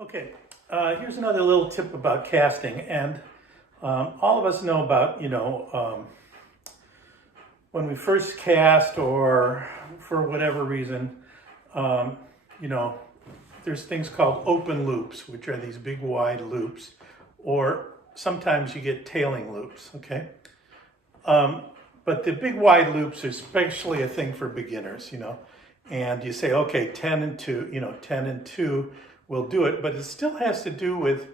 Okay, here's another little tip about casting, and all of us know about, when we first cast or for whatever reason, there's things called open loops, which are these big wide loops, or sometimes you get tailing loops, okay? But the big wide loops are especially a thing for beginners, and you say, okay, 10 and 2, 10 and 2 will do it, but it still has to do with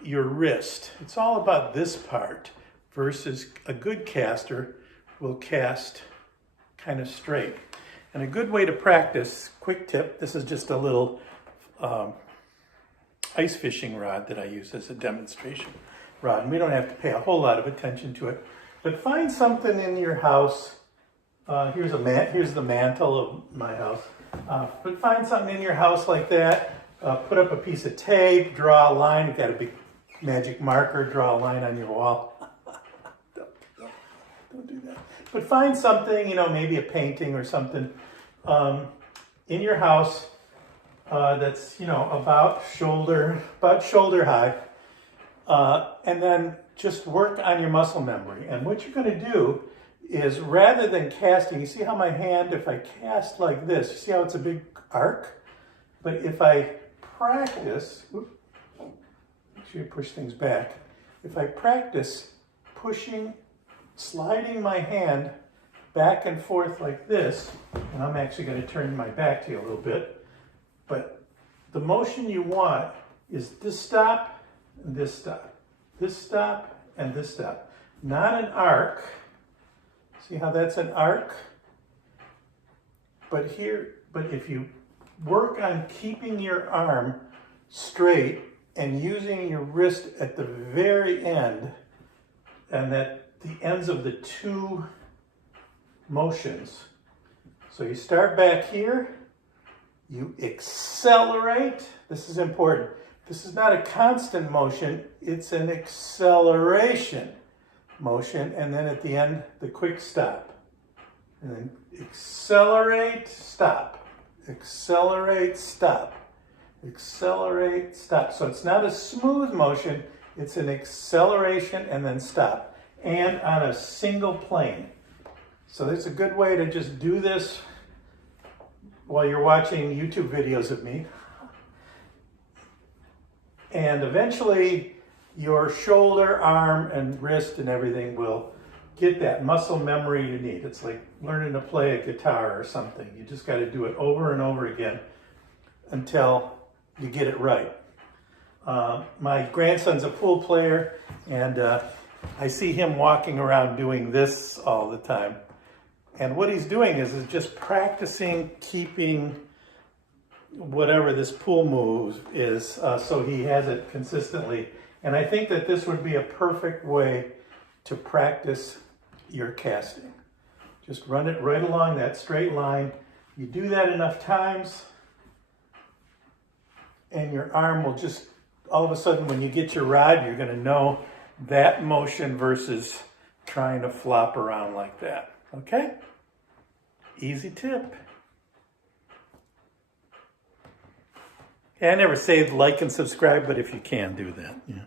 your wrist. It's all about this part versus a good caster will cast kind of straight. And a good way to practice, quick tip, this is just a little ice fishing rod that I use as a demonstration rod. And we don't have to pay a whole lot of attention to it. But find something in your house. Here's the mantle of my house. But find something in your house like that. Put up a piece of tape, draw a line. You've got a big magic marker, draw a line on your wall. Don't do that. But find something, maybe a painting or something in your house that's, about shoulder high. And then just work on your muscle memory. And what you're going to do is, rather than casting, you see how my hand, if I cast like this, you see how it's a big arc? But if I practice, make sure you push things back. If I practice sliding my hand back and forth like this, and I'm actually going to turn my back to you a little bit, but the motion you want is this stop and this stop, this stop and this stop, not an arc. See how that's an arc? But if you work on keeping your arm straight and using your wrist at the very end and at the ends of the two motions. So you start back here, you accelerate. This is important. This is not a constant motion, it's an acceleration motion, and then at the end, the quick stop. And then accelerate, stop. Accelerate, stop. Accelerate, stop. So it's not a smooth motion, it's an acceleration and then stop. And on a single plane. So that's a good way to just do this while you're watching YouTube videos of me. And eventually your shoulder, arm, and wrist and everything will get that muscle memory you need. It's like learning to play a guitar or something. You just got to do it over and over again until you get it right. My grandson's a pool player, and I see him walking around doing this all the time. And what he's doing is just practicing keeping whatever this pool move is, so he has it consistently. And I think that this would be a perfect way to practice your casting. Just run it right along that straight line. You do that enough times, and your arm will just, all of a sudden when you get your rod, you're going to know that motion versus trying to flop around like that. Okay? Easy tip. I never say like and subscribe, but if you can, do that. Yeah.